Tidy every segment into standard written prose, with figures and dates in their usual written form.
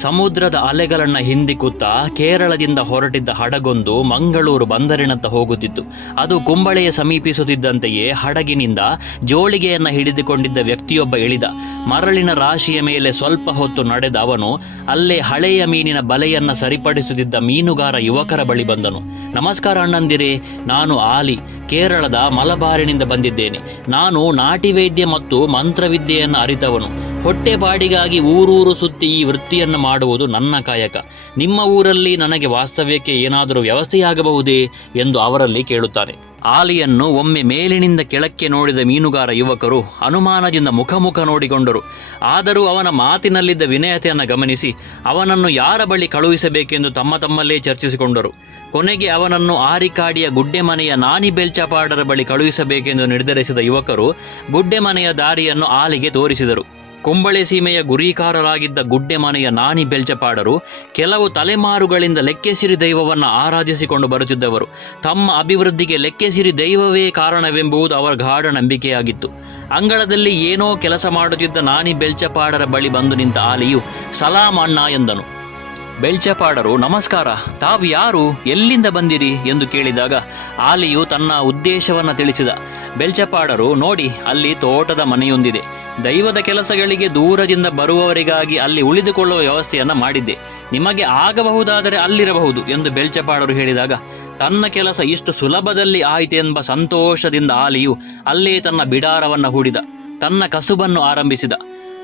ಸಮುದ್ರದ ಅಲೆಗಳನ್ನ ಹಿಂದಿಕ್ಕುತ್ತಾ ಕೇರಳದಿಂದ ಹೊರಟಿದ್ದ ಹಡಗೊಂದು ಮಂಗಳೂರು ಬಂದರಿನತ್ತ ಹೋಗುತ್ತಿತ್ತು. ಅದು ಕುಂಬಳೆಯ ಸಮೀಪಿಸುತ್ತಿದ್ದಂತೆಯೇ ಹಡಗಿನಿಂದ ಜೋಳಿಗೆಯನ್ನ ಹಿಡಿದುಕೊಂಡಿದ್ದ ವ್ಯಕ್ತಿಯೊಬ್ಬ ಇಳಿದ. ಮರಳಿನ ರಾಶಿಯ ಮೇಲೆ ಸ್ವಲ್ಪ ಹೊತ್ತು ನಡೆದ ಅವನು ಅಲ್ಲೇ ಹಳೆಯ ಮೀನಿನ ಬಲೆಯನ್ನ ಸರಿಪಡಿಸುತ್ತಿದ್ದ ಮೀನುಗಾರ ಯುವಕರ ಬಳಿ ಬಂದನು. ನಮಸ್ಕಾರ ಅಣ್ಣಂದಿರೇ, ನಾನು ಆಲಿ, ಕೇರಳದ ಮಲಬಾರಿನಿಂದ ಬಂದಿದ್ದೇನೆ. ನಾನು ನಾಟಿ ವೈದ್ಯ ಮತ್ತು ಮಂತ್ರವಿದ್ಯೆಯನ್ನು ಅರಿತವನು. ಹೊಟ್ಟೆಪಾಡಿಗಾಗಿ ಊರೂರು ಸುತ್ತಿ ಈ ವೃತ್ತಿಯನ್ನು ಮಾಡುವುದು ನನ್ನ ಕಾಯಕ. ನಿಮ್ಮ ಊರಲ್ಲಿ ನನಗೆ ವಾಸ್ತವ್ಯಕ್ಕೆ ಏನಾದರೂ ವ್ಯವಸ್ಥೆಯಾಗಬಹುದೇ ಎಂದು ಅವರಲ್ಲಿ ಕೇಳುತ್ತಾನೆ. ಆಲಿಯನ್ನು ಒಮ್ಮೆ ಮೇಲಿನಿಂದ ಕೆಳಕ್ಕೆ ನೋಡಿದ ಮೀನುಗಾರ ಯುವಕರು ಅನುಮಾನದಿಂದ ಮುಖ ನೋಡಿಕೊಂಡರು. ಆದರೂ ಅವನ ಮಾತಿನಲ್ಲಿದ್ದ ವಿನಯತೆಯನ್ನು ಗಮನಿಸಿ ಅವನನ್ನು ಯಾರ ಬಳಿ ಕಳುಹಿಸಬೇಕೆಂದು ತಮ್ಮಲ್ಲೇ ಚರ್ಚಿಸಿಕೊಂಡರು. ಕೊನೆಗೆ ಅವನನ್ನು ಆರಿಕಾಡಿಯ ಗುಡ್ಡೆಮನೆಯ ನಾನಿ ಬೆಲ್ಚಪಾಡರ ಬಳಿ ಕಳುಹಿಸಬೇಕೆಂದು ನಿರ್ಧರಿಸಿದ ಯುವಕರು ಗುಡ್ಡೆಮನೆಯ ದಾರಿಯನ್ನು ಆಲಿಗೆ ತೋರಿಸಿದರು. ಕುಂಬಳೆ ಸೀಮೆಯ ಗುರಿಕಾರರಾಗಿದ್ದ ಗುಡ್ಡೆಮನೆಯ ನಾನಿ ಬೆಲ್ಚಪಾಡರು ಕೆಲವು ತಲೆಮಾರುಗಳಿಂದ ಲೆಕ್ಕೆಸಿರಿ ದೈವವನ್ನು ಆರಾಧಿಸಿಕೊಂಡು ಬರುತ್ತಿದ್ದವರು. ತಮ್ಮ ಅಭಿವೃದ್ಧಿಗೆ ಲೆಕ್ಕೆಸಿರಿ ದೈವವೇ ಕಾರಣವೆಂಬುದು ಅವರ ಗಾಢ ನಂಬಿಕೆಯಾಗಿತ್ತು. ಅಂಗಳದಲ್ಲಿ ಏನೋ ಕೆಲಸ ಮಾಡುತ್ತಿದ್ದ ನಾನಿ ಬೆಲ್ಚಪಾಡರ ಬಳಿ ಬಂದು ನಿಂತ ಆಲಿಯು ಸಲಾಂ ಅಣ್ಣ ಎಂದನು. ಬೆಲ್ಚಪಾಡರು, ನಮಸ್ಕಾರ, ತಾವು ಯಾರು, ಎಲ್ಲಿಂದ ಬಂದಿರಿ ಎಂದು ಕೇಳಿದಾಗ ಆಲಿಯು ತನ್ನ ಉದ್ದೇಶವನ್ನು ತಿಳಿಸಿದ. ಬೆಲ್ಚಪಾಡರು, ನೋಡಿ, ಅಲ್ಲಿ ತೋಟದ ಮನೆಯೊಂದಿದೆ. ದೈವದ ಕೆಲಸಗಳಿಗೆ ದೂರದಿಂದ ಬರುವವರಿಗಾಗಿ ಅಲ್ಲಿ ಉಳಿದುಕೊಳ್ಳುವ ವ್ಯವಸ್ಥೆಯನ್ನು ಮಾಡಿದ್ದೆ. ನಿಮಗೆ ಆಗಬಹುದಾದರೆ ಅಲ್ಲಿರಬಹುದು ಎಂದು ಬೆಲ್ಚಪಾಡರು ಹೇಳಿದಾಗ ತನ್ನ ಕೆಲಸ ಇಷ್ಟು ಸುಲಭದಲ್ಲಿ ಆಯಿತೆಂಬ ಸಂತೋಷದಿಂದ ಆಲಿಯು ಅಲ್ಲೇ ತನ್ನ ಬಿಡಾರವನ್ನು ಹೂಡಿದ, ತನ್ನ ಕಸುಬನ್ನು ಆರಂಭಿಸಿದ.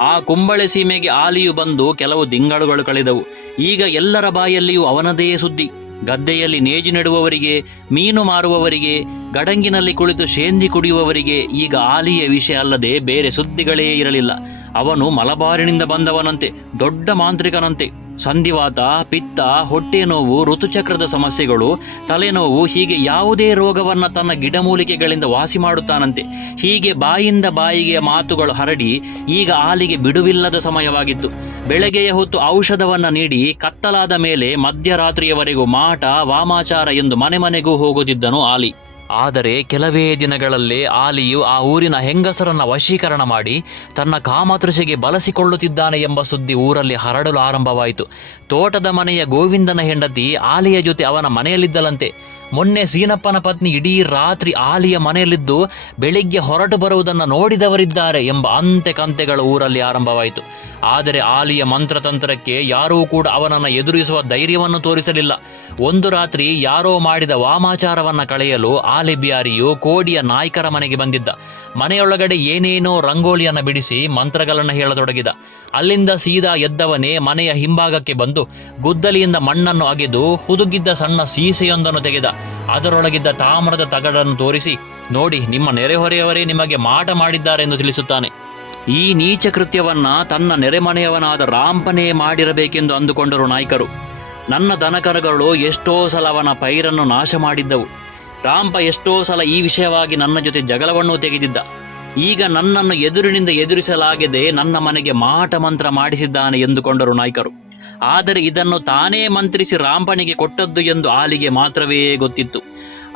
ಆ ಕುಂಬಳೆ ಸೀಮೆಗೆ ಆಲಿಯು ಬಂದು ಕೆಲವು ತಿಂಗಳುಗಳು ಕಳೆದವು. ಈಗ ಎಲ್ಲರ ಬಾಯಲ್ಲಿಯೂ ಅವನದೇ ಸುದ್ದಿ. ಗದ್ದೆಯಲ್ಲಿ ನೇಜಿ ನೆಡುವವರಿಗೆ, ಮೀನು ಮಾರುವವರಿಗೆ, ಗಡಂಗಿನಲ್ಲಿ ಕುಳಿತು ಶೇಂದಿ ಕುಡಿಯುವವರಿಗೆ ಈಗ ಆಲಿಯ ವಿಷಯ ಅಲ್ಲದೆ ಬೇರೆ ಸುದ್ದಿಗಳೇ ಇರಲಿಲ್ಲ. ಅವನು ಮಲಬಾರಿನಿಂದ ಬಂದವನಂತೆ, ದೊಡ್ಡ ಮಾಂತ್ರಿಕನಂತೆ. ಸಂಧಿವಾತ, ಪಿತ್ತ, ಹೊಟ್ಟೆ ನೋವು, ಋತುಚಕ್ರದ ಸಮಸ್ಯೆಗಳು, ತಲೆನೋವು, ಹೀಗೆ ಯಾವುದೇ ರೋಗವನ್ನು ತನ್ನ ಗಿಡಮೂಲಿಕೆಗಳಿಂದ ವಾಸಿ ಮಾಡುತ್ತಾನಂತೆ. ಹೀಗೆ ಬಾಯಿಂದ ಬಾಯಿಗೆ ಮಾತುಗಳು ಹರಡಿ ಈಗ ಆಲಿಗೆ ಬಿಡುವಿಲ್ಲದ ಸಮಯವಾಗಿತ್ತು. ಬೆಳಗ್ಗೆಯ ಹೊತ್ತು ಔಷಧವನ್ನು ನೀಡಿ ಕತ್ತಲಾದ ಮೇಲೆ ಮಧ್ಯರಾತ್ರಿಯವರೆಗೂ ಮಾಟ, ವಾಮಾಚಾರ ಎಂದು ಮನೆಗೂ ಹೋಗುತ್ತಿದ್ದನು ಆಲಿ. ಆದರೆ ಕೆಲವೇ ದಿನಗಳಲ್ಲೇ ಆಲಿಯು ಆ ಊರಿನ ಹೆಂಗಸರನ್ನ ವಶೀಕರಣ ಮಾಡಿ ತನ್ನ ಕಾಮತೃಷೆಗೆ ಬಳಸಿಕೊಳ್ಳುತ್ತಿದ್ದಾನೆ ಎಂಬ ಸುದ್ದಿ ಊರಲ್ಲಿ ಹರಡಲು ಆರಂಭವಾಯಿತು. ತೋಟದ ಮನೆಯ ಗೋವಿಂದನ ಹೆಂಡತಿ ಆಲಿಯ ಜೊತೆ ಅವನ ಮನೆಯಲ್ಲಿದ್ದಲಂತೆ. ಮೊನ್ನೆ ಸೀನಪ್ಪನ ಪತ್ನಿ ಇಡೀ ರಾತ್ರಿ ಆಲಿಯ ಮನೆಯಲ್ಲಿದ್ದು ಬೆಳಿಗ್ಗೆ ಹೊರಟು ಬರುವುದನ್ನು ನೋಡಿದವರಿದ್ದಾರೆ ಎಂಬ ಅಂತೆ ಕಂತೆಗಳು ಊರಲ್ಲಿ ಆರಂಭವಾಯಿತು. ಆದರೆ ಆಲಿಯ ಮಂತ್ರತಂತ್ರಕ್ಕೆ ಯಾರೂ ಕೂಡ ಅವನನ್ನು ಎದುರಿಸುವ ಧೈರ್ಯವನ್ನು ತೋರಿಸಲಿಲ್ಲ. ಒಂದು ರಾತ್ರಿ ಯಾರೋ ಮಾಡಿದ ವಾಮಾಚಾರವನ್ನು ಕಳೆಯಲು ಆಲಿ ಬಿಹಾರಿಯು ಕೋಡಿಯ ನಾಯ್ಕರ ಮನೆಗೆ ಬಂದಿದ್ದ. ಮನೆಯೊಳಗಡೆ ಏನೇನೋ ರಂಗೋಲಿಯನ್ನು ಬಿಡಿಸಿ ಮಂತ್ರಗಳನ್ನು ಹೇಳತೊಡಗಿದ. ಅಲ್ಲಿಂದ ಸೀದಾ ಎದ್ದವನೇ ಮನೆಯ ಹಿಂಭಾಗಕ್ಕೆ ಬಂದು ಗುದ್ದಲಿಯಿಂದ ಮಣ್ಣನ್ನು ಅಗೆದು ಹುದುಗಿದ್ದ ಸಣ್ಣ ಸೀಸೆಯೊಂದನ್ನು ತೆಗೆದ. ಅದರೊಳಗಿದ್ದ ತಾಮ್ರದ ತಗಡನ್ನು ತೋರಿಸಿ, ನೋಡಿ, ನಿಮ್ಮ ನೆರೆಹೊರೆಯವರೇ ನಿಮಗೆ ಮಾಟ ಮಾಡಿದ್ದಾರೆ ಎಂದು ತಿಳಿಸುತ್ತಾನೆ. ಈ ನೀಚ ಕೃತ್ಯವನ್ನ ತನ್ನ ನೆರೆಮನೆಯವನಾದ ರಾಂಪನೇ ಮಾಡಿರಬೇಕೆಂದು ಅಂದುಕೊಂಡರು ನಾಯ್ಕರು. ನನ್ನ ದನಕರುಗಳು ಎಷ್ಟೋ ಸಲ ಅವನ ಪೈರನ್ನು ನಾಶ ಮಾಡಿದ್ದವು. ರಾಂಪ ಎಷ್ಟೋ ಸಲ ಈ ವಿಷಯವಾಗಿ ನನ್ನ ಜೊತೆ ಜಗಳವನ್ನೂ ತೆಗೆದಿದ್ದ. ಈಗ ನನ್ನನ್ನು ಎದುರಿನಿಂದ ಎದುರಿಸಲಾಗದೆ ನನ್ನ ಮನೆಗೆ ಮಾಟ ಮಂತ್ರ ಮಾಡಿಸಿದ್ದಾನೆ ಎಂದುಕೊಂಡರು ನಾಯ್ಕರು. ಆದರೆ ಇದನ್ನು ತಾನೇ ಮಂತ್ರಿಸಿ ರಾಂಪನಿಗೆ ಕೊಟ್ಟದ್ದು ಎಂದು ಆಲಿಗೆ ಮಾತ್ರವೇ ಗೊತ್ತಿತ್ತು.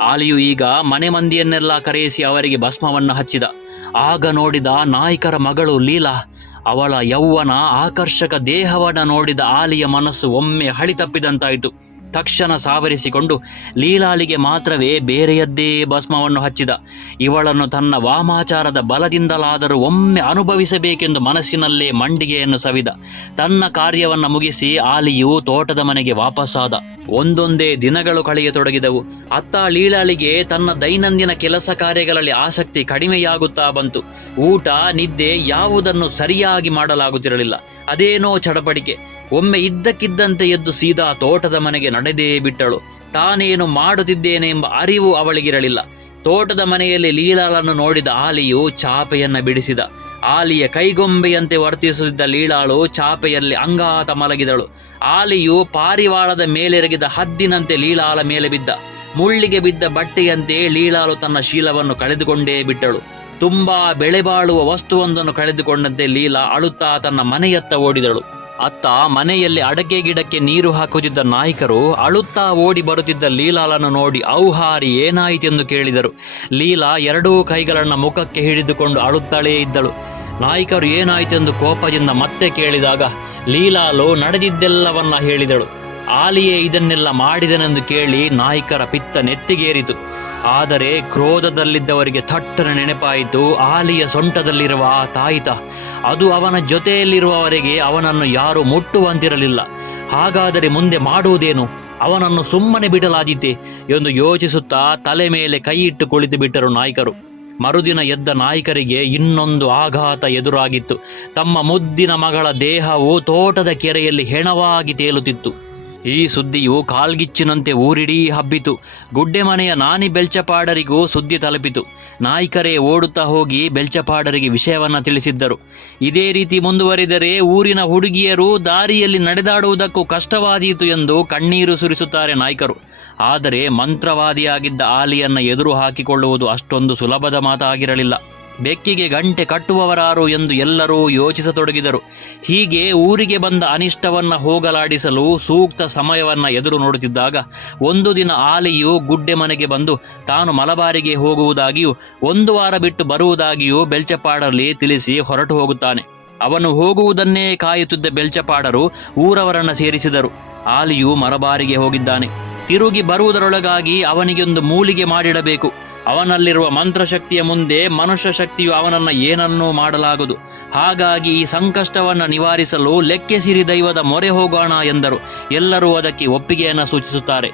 ಆಲಿಯು ಈಗ ಮನೆ ಮಂದಿಯನ್ನೆಲ್ಲ ಕರೆಯಿಸಿ ಅವರಿಗೆ ಭಸ್ಮವನ್ನು ಹಚ್ಚಿದ. ಆಗ ನೋಡಿದ ನಾಯ್ಕರ ಮಗಳು ಲೀಲಾ. ಅವಳ ಯೌವನ, ಆಕರ್ಷಕ ದೇಹವನ್ನು ನೋಡಿದ ಆಲಿಯ ಮನಸ್ಸು ಒಮ್ಮೆ ಹಳಿ ತಪ್ಪಿದಂತಾಯಿತು. ತಕ್ಷಣ ಸಾವರಿಸಿಕೊಂಡು ಲೀಲಾಳಿಗೆ ಮಾತ್ರವೇ ಬೇರೆಯದ್ದೇ ಭಸ್ಮವನ್ನು ಹಚ್ಚಿದ. ಇವಳನ್ನು ತನ್ನ ವಾಮಾಚಾರದ ಬಲದಿಂದಲಾದರೂ ಒಮ್ಮೆ ಅನುಭವಿಸಬೇಕೆಂದು ಮನಸ್ಸಿನಲ್ಲೇ ಮಂಡಿಗೆಯನ್ನು ಸವಿದ. ತನ್ನ ಕಾರ್ಯವನ್ನು ಮುಗಿಸಿ ಆಲಿಯು ತೋಟದ ಮನೆಗೆ ವಾಪಸ್ಸಾದ. ಒಂದೊಂದೇ ದಿನಗಳು ಕಳೆಯತೊಡಗಿದವು. ಅತ್ತ ಲೀಲಾಳಿಗೆ ತನ್ನ ದೈನಂದಿನ ಕೆಲಸ ಕಾರ್ಯಗಳಲ್ಲಿ ಆಸಕ್ತಿ ಕಡಿಮೆಯಾಗುತ್ತಾ ಬಂತು. ಊಟ, ನಿದ್ದೆ ಯಾವುದನ್ನು ಸರಿಯಾಗಿ ಮಾಡಲಾಗುತ್ತಿರಲಿಲ್ಲ. ಅದೇನೋ ಚಡಪಡಿಕೆ. ಒಮ್ಮೆ ಇದ್ದಕ್ಕಿದ್ದಂತೆ ಎದ್ದು ಸೀದಾ ತೋಟದ ಮನೆಗೆ ನಡೆದೇ ಬಿಟ್ಟಳು. ತಾನೇನು ಮಾಡುತ್ತಿದ್ದೇನೆ ಎಂಬ ಅರಿವು ಅವಳಿಗಿರಲಿಲ್ಲ. ತೋಟದ ಮನೆಯಲ್ಲಿ ಲೀಲಾಳನ್ನು ನೋಡಿದ ಆಲಿಯು ಚಾಪೆಯನ್ನು ಬಿಡಿಸಿದ. ಆಲಿಯ ಕೈಗೊಂಬೆಯಂತೆ ವರ್ತಿಸುತ್ತಿದ್ದ ಲೀಲಾಳು ಚಾಪೆಯಲ್ಲಿ ಅಂಗಾತ ಮಲಗಿದಳು. ಆಲಿಯು ಪಾರಿವಾಳದ ಮೇಲೆರಗಿದ ಹದ್ದಿನಂತೆ ಲೀಲಾಳ ಮೇಲೆ ಬಿದ್ದ. ಮುಳ್ಳಿಗೆ ಬಿದ್ದ ಬಟ್ಟೆಯಂತೆ ಲೀಲಾಳು ತನ್ನ ಶೀಲವನ್ನು ಕಳೆದುಕೊಂಡೇ ಬಿಟ್ಟಳು. ತುಂಬಾ ಬೆಳೆಬಾಳುವ ವಸ್ತುವೊಂದನ್ನು ಕಳೆದುಕೊಂಡಂತೆ ಲೀಲಾ ಅಳುತ್ತಾ ತನ್ನ ಮನೆಯತ್ತ ಓಡಿದಳು. ಅತ್ತ ಮನೆಯಲ್ಲಿ ಅಡಕೆ ಗಿಡಕ್ಕೆ ನೀರು ಹಾಕುತ್ತಿದ್ದ ನಾಯ್ಕರು ಅಳುತ್ತಾ ಓಡಿ ಬರುತ್ತಿದ್ದ ಲೀಲಾಳನ್ನು ನೋಡಿ ಔಹಾರಿ ಏನಾಯಿತೆಂದು ಕೇಳಿದರು. ಲೀಲಾ ಎರಡೂ ಕೈಗಳನ್ನು ಮುಖಕ್ಕೆ ಹಿಡಿದುಕೊಂಡು ಅಳುತ್ತಲೇ ಇದ್ದಳು. ನಾಯ್ಕರು ಏನಾಯಿತೆಂದು ಕೋಪದಿಂದ ಮತ್ತೆ ಕೇಳಿದಾಗ ಲೀಲಾಲು ನಡೆದಿದ್ದೆಲ್ಲವನ್ನ ಹೇಳಿದಳು. ಆಲಿಯೇ ಇದನ್ನೆಲ್ಲ ಮಾಡಿದನೆಂದು ಕೇಳಿ ನಾಯ್ಕರ ಪಿತ್ತ ನೆತ್ತಿಗೇರಿತು. ಆದರೆ ಕ್ರೋಧದಲ್ಲಿದ್ದವರಿಗೆ ಥಟ್ಟನೆ ನೆನಪಾಯಿತು ಆಲಿಯ ಸೊಂಟದಲ್ಲಿರುವ ಆ ತಾಯಿತ. ಅದು ಅವನ ಜೊತೆಯಲ್ಲಿರುವವರೆಗೆ ಅವನನ್ನು ಯಾರು ಮುಟ್ಟುವಂತಿರಲಿಲ್ಲ. ಹಾಗಾದರೆ ಮುಂದೆ ಮಾಡುವುದೇನು? ಅವನನ್ನು ಸುಮ್ಮನೆ ಬಿಡಲಾದೀತೆ ಎಂದು ಯೋಚಿಸುತ್ತಾ ತಲೆ ಮೇಲೆ ಕೈಯಿಟ್ಟು ಕುಳಿತು ಬಿಟ್ಟರು ನಾಯ್ಕರು. ಮರುದಿನ ಎದ್ದ ನಾಯ್ಕರಿಗೆ ಇನ್ನೊಂದು ಆಘಾತ ಎದುರಾಗಿತ್ತು. ತಮ್ಮ ಮುದ್ದಿನ ಮಗಳ ದೇಹವು ತೋಟದ ಕೆರೆಯಲ್ಲಿ ಹೆಣವಾಗಿ ತೇಲುತ್ತಿತ್ತು. ಈ ಸುದ್ದಿಯು ಕಾಲ್ಗಿಚ್ಚಿನಂತೆ ಊರಿಡೀ ಹಬ್ಬಿತು. ಗುಡ್ಡೆಮನೆಯ ನಾನಿ ಬೆಲ್ಚಪಾಡರಿಗೂ ಸುದ್ದಿ ತಲುಪಿತು. ನಾಯ್ಕರೇ ಓಡುತ್ತಾ ಹೋಗಿ ಬೆಲ್ಚಪಾಡರಿಗೆ ವಿಷಯವನ್ನು ತಿಳಿಸಿದ್ದರು. ಇದೇ ರೀತಿ ಮುಂದುವರಿದರೆ ಊರಿನ ಹುಡುಗಿಯರು ದಾರಿಯಲ್ಲಿ ನಡೆದಾಡುವುದಕ್ಕೂ ಕಷ್ಟವಾದೀತು ಎಂದು ಕಣ್ಣೀರು ಸುರಿಸುತ್ತಾರೆ ನಾಯ್ಕರು. ಆದರೆ ಮಂತ್ರವಾದಿಯಾಗಿದ್ದ ಆಲಿಯನ್ನು ಎದುರು ಹಾಕಿಕೊಳ್ಳುವುದು ಅಷ್ಟೊಂದು ಸುಲಭದ ಮಾತಾಗಿರಲಿಲ್ಲ. ಬೆಕ್ಕಿಗೆ ಗಂಟೆ ಕಟ್ಟುವವರಾರು ಎಂದು ಎಲ್ಲರೂ ಯೋಚಿಸತೊಡಗಿದರು. ಹೀಗೆ ಊರಿಗೆ ಬಂದ ಅನಿಷ್ಟವನ್ನು ಹೋಗಲಾಡಿಸಲು ಸೂಕ್ತ ಸಮಯವನ್ನು ಎದುರು ನೋಡುತ್ತಿದ್ದಾಗ ಒಂದು ದಿನ ಆಲಿಯು ಗುಡ್ಡೆ ಮನೆಗೆ ಬಂದು ತಾನು ಮಲಬಾರಿಗೆ ಹೋಗುವುದಾಗಿಯೂ 1 ವಾರ ಬಿಟ್ಟು ಬರುವುದಾಗಿಯೂ ಬೆಲ್ಚಪಾಡರಲ್ಲಿ ತಿಳಿಸಿ ಹೊರಟು ಹೋಗುತ್ತಾನೆ. ಅವನು ಹೋಗುವುದನ್ನೇ ಕಾಯುತ್ತಿದ್ದ ಬೆಲ್ಚಪಾಡರು ಊರವರನ್ನು ಸೇರಿಸಿದರು. ಆಲಿಯು ಮಲಬಾರಿಗೆ ಹೋಗಿದ್ದಾನೆ. ತಿರುಗಿ ಬರುವುದರೊಳಗಾಗಿ ಅವನಿಗೊಂದು ಮೂಲಿಗೆ ಮಾಡಿಡಬೇಕು. ಅವನಲ್ಲಿರುವ ಮಂತ್ರಶಕ್ತಿಯ ಮುಂದೆ ಮನುಷ್ಯ ಶಕ್ತಿಯು ಅವನನ್ನು ಏನನ್ನೂ ಮಾಡಲಾಗದು. ಹಾಗಾಗಿ ಈ ಸಂಕಷ್ಟವನ್ನು ನಿವಾರಿಸಲು ಲೆಕ್ಕೆಸಿರಿ ದೈವದ ಮೊರೆ ಹೋಗೋಣ ಎಂದರು. ಎಲ್ಲರೂ ಅದಕ್ಕೆ ಒಪ್ಪಿಗೆಯನ್ನು ಸೂಚಿಸುತ್ತಾರೆ.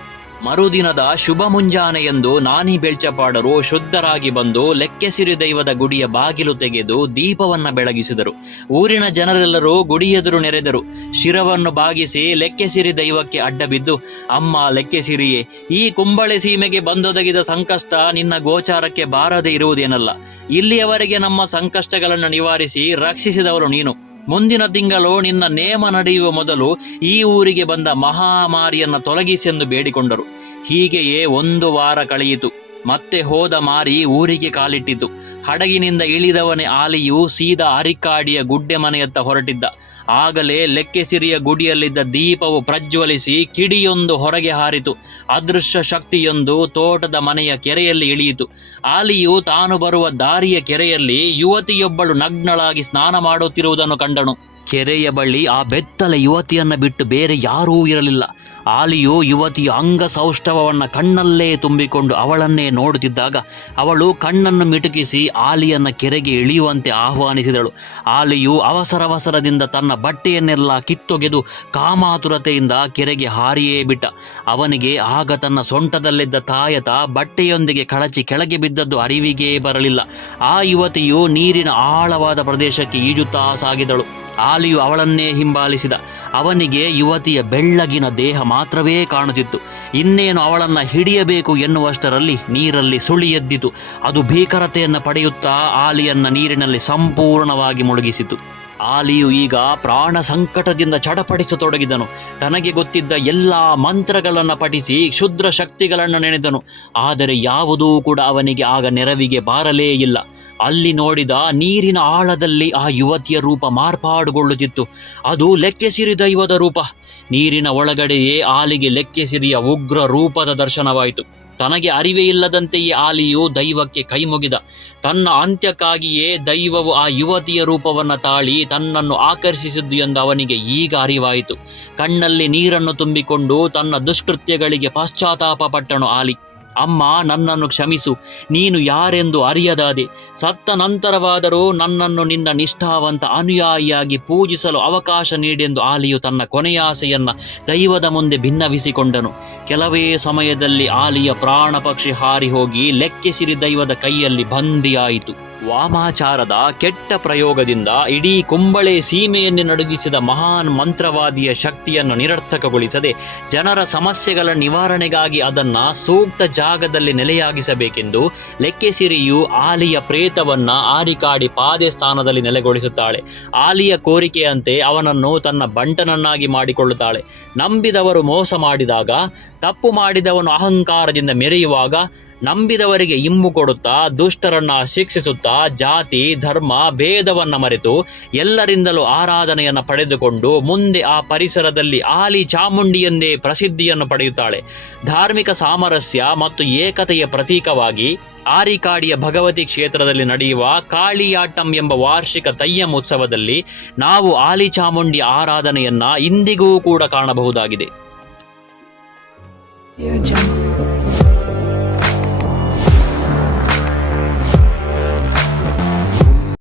ಮರುದಿನದ ಶುಭ ಮುಂಜಾನೆ ಎಂದು ನಾನಿ ಬೆಲ್ಚಪಾಡರು ಶುದ್ಧರಾಗಿ ಬಂದು ಲೆಕ್ಕೆಸಿರಿ ದೈವದ ಗುಡಿಯ ಬಾಗಿಲು ತೆಗೆದು ದೀಪವನ್ನು ಬೆಳಗಿಸಿದರು. ಊರಿನ ಜನರೆಲ್ಲರೂ ಗುಡಿ ಎದುರು ನೆರೆದರು. ಶಿರವನ್ನು ಬಾಗಿಸಿ ಲೆಕ್ಕೆಸಿರಿ ದೈವಕ್ಕೆ ಅಡ್ಡಬಿದ್ದು, ಅಮ್ಮ ಲೆಕ್ಕೆಸಿರಿಯೇ, ಈ ಕುಂಬಳೆ ಸೀಮೆಗೆ ಬಂದೊದಗಿದ ಸಂಕಷ್ಟ ನಿನ್ನ ಗೋಚಾರಕ್ಕೆ ಬಾರದೆ ಇರುವುದೇನಲ್ಲ. ಇಲ್ಲಿಯವರೆಗೆ ನಮ್ಮ ಸಂಕಷ್ಟಗಳನ್ನು ನಿವಾರಿಸಿ ರಕ್ಷಿಸಿದವರು ನೀನು. ಮುಂದಿನ ತಿಂಗಳು ನಿನ್ನ ನೇಮ ನಡೆಯುವ ಮೊದಲು ಈ ಊರಿಗೆ ಬಂದ ಮಹಾಮಾರಿಯನ್ನು ತೊಲಗಿಸೆಂದು ಬೇಡಿಕೊಂಡರು. ಹೀಗೆಯೇ 1 ವಾರ ಕಳೆಯಿತು. ಮತ್ತೆ ಹೋದ ಮಾರಿ ಊರಿಗೆ ಕಾಲಿಟ್ಟಿತು. ಹಡಗಿನಿಂದ ಇಳಿದವನೇ ಆಲಿಯು ಸೀದಾ ಅರಿಕಾಡಿಯ ಗುಡ್ಡೆ ಮನೆಯತ್ತ ಹೊರಟಿದ್ದ. ಆಗಲೇ ಲೆಕ್ಕೆಸಿರಿಯ ಗುಡಿಯಲ್ಲಿದ್ದ ದೀಪವು ಪ್ರಜ್ವಲಿಸಿ ಕಿಡಿಯೊಂದು ಹೊರಗೆ ಹಾರಿತು. ಅದೃಶ್ಯ ಶಕ್ತಿಯೊಂದು ತೋಟದ ಮನೆಯ ಕೆರೆಯಲ್ಲಿ ಇಳಿಯಿತು. ಆಲಿಯು ತಾನು ಬರುವ ದಾರಿಯ ಕೆರೆಯಲ್ಲಿ ಯುವತಿಯೊಬ್ಬಳು ನಗ್ನಳಾಗಿ ಸ್ನಾನ ಮಾಡುತ್ತಿರುವುದನ್ನು ಕಂಡನು. ಕೆರೆಯ ಬಳಿ ಆ ಬೆತ್ತಲ ಯುವತಿಯನ್ನು ಬಿಟ್ಟು ಬೇರೆ ಯಾರೂ ಇರಲಿಲ್ಲ. ಆಲಿಯು ಯುವತಿಯ ಅಂಗಸೌಷ್ಠವವನ್ನು ಕಣ್ಣಲ್ಲೇ ತುಂಬಿಕೊಂಡು ಅವಳನ್ನೇ ನೋಡುತ್ತಿದ್ದಾಗ ಅವಳು ಕಣ್ಣನ್ನು ಮಿಟುಕಿಸಿ ಆಲಿಯನ್ನು ಕೆರೆಗೆ ಇಳಿಯುವಂತೆ ಆಹ್ವಾನಿಸಿದಳು. ಆಲಿಯು ಅವಸರವಸರದಿಂದ ತನ್ನ ಬಟ್ಟೆಯನ್ನೆಲ್ಲ ಕಿತ್ತೊಗೆದು ಕಾಮಾತುರತೆಯಿಂದ ಕೆರೆಗೆ ಹಾರಿಯೇ ಬಿಟ್ಟ. ಅವನಿಗೆ ಆಗ ತನ್ನ ಸೊಂಟದಲ್ಲಿದ್ದ ತಾಯತ ಬಟ್ಟೆಯೊಂದಿಗೆ ಕಳಚಿ ಕೆಳಗೆ ಬಿದ್ದದ್ದು ಅರಿವಿಗೇ ಬರಲಿಲ್ಲ. ಆ ಯುವತಿಯು ನೀರಿನ ಆಳವಾದ ಪ್ರದೇಶಕ್ಕೆ ಈಜುತ್ತಾ ಸಾಗಿದಳು. ಆಲಿಯು ಅವಳನ್ನೇ ಹಿಂಬಾಲಿಸಿದ. ಅವನಿಗೆ ಯುವತಿಯ ಬೆಳ್ಳಗಿನ ದೇಹ ಮಾತ್ರವೇ ಕಾಣುತ್ತಿತ್ತು. ಇನ್ನೇನು ಅವಳನ್ನು ಹಿಡಿಯಬೇಕು ಎನ್ನುವಷ್ಟರಲ್ಲಿ ನೀರಲ್ಲಿ ಸುಳಿ ಎದ್ದಿತು. ಅದು ಭೀಕರತೆಯನ್ನು ಪಡೆಯುತ್ತಾ ಆಲಿಯನ್ನು ನೀರಿನಲ್ಲಿ ಸಂಪೂರ್ಣವಾಗಿ ಮುಳುಗಿಸಿತು. ಆಲಿಯು ಈಗ ಪ್ರಾಣ ಸಂಕಟದಿಂದ ಚಡಪಡಿಸತೊಡಗಿದನು. ತನಗೆ ಗೊತ್ತಿದ್ದ ಎಲ್ಲ ಮಂತ್ರಗಳನ್ನು ಪಠಿಸಿ ಕ್ಷುದ್ರ ಶಕ್ತಿಗಳನ್ನು ನೆನೆದನು. ಆದರೆ ಯಾವುದೂ ಕೂಡ ಅವನಿಗೆ ಆಗ ನೆರವಿಗೆ ಬಾರಲೇ ಇಲ್ಲ. ಅಲ್ಲಿ ನೋಡಿದ ನೀರಿನ ಆಳದಲ್ಲಿ ಆ ಯುವತಿಯ ರೂಪ ಮಾರ್ಪಾಡುಗೊಳ್ಳುತ್ತಿತ್ತು. ಅದು ಲೆಕ್ಕೆಸಿರಿ ದೈವದ ರೂಪ. ನೀರಿನ ಒಳಗಡೆಯೇ ಆಲಿಗೆ ಲೆಕ್ಕೆಸಿರಿಯ ಉಗ್ರ ರೂಪದ ದರ್ಶನವಾಯಿತು. ತನಗೆ ಅರಿವೇ ಇಲ್ಲದಂತೆಯೇ ಆಲಿಯು ದೈವಕ್ಕೆ ಕೈ ಮುಗಿದ. ತನ್ನ ಅಂತ್ಯಕ್ಕಾಗಿಯೇ ದೈವವು ಆ ಯುವತಿಯ ರೂಪವನ್ನು ತಾಳಿ ತನ್ನನ್ನು ಆಕರ್ಷಿಸಿದ್ದು ಎಂದು ಅವನಿಗೆ ಈಗ ಅರಿವಾಯಿತು. ಕಣ್ಣಲ್ಲಿ ನೀರನ್ನು ತುಂಬಿಕೊಂಡು ತನ್ನ ದುಷ್ಕೃತ್ಯಗಳಿಗೆ ಪಶ್ಚಾತ್ತಾಪ ಪಟ್ಟನು ಆಲಿ. ಅಮ್ಮ, ನನ್ನನ್ನು ಕ್ಷಮಿಸು. ನೀನು ಯಾರೆಂದು ಅರಿಯದಾದೆ. ಸತ್ತ ನಂತರವಾದರೂ ನನ್ನನ್ನು ನಿನ್ನ ನಿಷ್ಠಾವಂತ ಅನುಯಾಯಿಯಾಗಿ ಪೂಜಿಸಲು ಅವಕಾಶ ನೀಡೆಂದು ಆಲಿಯು ತನ್ನ ಕೊನೆಯ ಆಸೆಯನ್ನು ದೈವದ ಮುಂದೆ ಭಿನ್ನವಿಸಿಕೊಂಡನು. ಕೆಲವೇ ಸಮಯದಲ್ಲಿ ಆಲಿಯ ಪ್ರಾಣ ಪಕ್ಷಿ ಹಾರಿ ಹೋಗಿ ಲೆಕ್ಕೆಸಿರಿ ದೈವದ ಕೈಯಲ್ಲಿ ಬಂದಿಯಾಯಿತು. ವಾಮಾಚಾರದ ಕೆಟ್ಟ ಪ್ರಯೋಗದಿಂದ ಇಡೀ ಕುಂಬಳೆ ಸೀಮೆಯನ್ನೇ ನಡುಗಿಸಿದ ಮಹಾನ್ ಮಂತ್ರವಾದಿಯ ಶಕ್ತಿಯನ್ನು ನಿರರ್ಥಕಗೊಳಿಸದೆ ಜನರ ಸಮಸ್ಯೆಗಳ ನಿವಾರಣೆಗಾಗಿ ಅದನ್ನು ಸೂಕ್ತ ಜಾಗದಲ್ಲಿ ನೆಲೆಯಾಗಿಸಬೇಕೆಂದು ಲೆಕ್ಕೆಸಿರಿಯು ಆಲಿಯ ಪ್ರೇತವನ್ನು ಆರಿಕಾಡಿ ಪಾದೆ ಸ್ಥಾನದಲ್ಲಿ ನೆಲೆಗೊಳಿಸುತ್ತಾಳೆ. ಆಲಿಯ ಕೋರಿಕೆಯಂತೆ ಅವನನ್ನು ತನ್ನ ಬಂಟನನ್ನಾಗಿ ಮಾಡಿಕೊಳ್ಳುತ್ತಾಳೆ. ನಂಬಿದವರು ಮೋಸ ಮಾಡಿದಾಗ, ತಪ್ಪು ಮಾಡಿದವನು ಅಹಂಕಾರದಿಂದ ಮೆರೆಯುವಾಗ, ನಂಬಿದವರಿಗೆ ಇಂಬು ಕೊಡುತ್ತಾ ದುಷ್ಟರನ್ನ ಶಿಕ್ಷಿಸುತ್ತಾ ಜಾತಿ ಧರ್ಮ ಭೇದವನ್ನ ಮರೆತು ಎಲ್ಲರಿಂದಲೂ ಆರಾಧನೆಯನ್ನು ಪಡೆದುಕೊಂಡು ಮುಂದೆ ಆ ಪರಿಸರದಲ್ಲಿ ಆಲಿ ಚಾಮುಂಡಿಯೆಂದೇ ಪ್ರಸಿದ್ಧಿಯನ್ನು ಪಡೆಯುತ್ತಾಳೆ. ಧಾರ್ಮಿಕ ಸಾಮರಸ್ಯ ಮತ್ತು ಏಕತೆಯ ಪ್ರತೀಕವಾಗಿ ಆರಿಕಾಡಿಯ ಭಗವತಿ ಕ್ಷೇತ್ರದಲ್ಲಿ ನಡೆಯುವ ಕಾಳಿಯಾಟ್ಟಂ ಎಂಬ ವಾರ್ಷಿಕ ತಯ್ಯಂ ಉತ್ಸವದಲ್ಲಿ ನಾವು ಆಲಿಚಾಮುಂಡಿ ಆರಾಧನೆಯನ್ನ ಇಂದಿಗೂ ಕೂಡ ಕಾಣಬಹುದಾಗಿದೆ. Audio Jungle.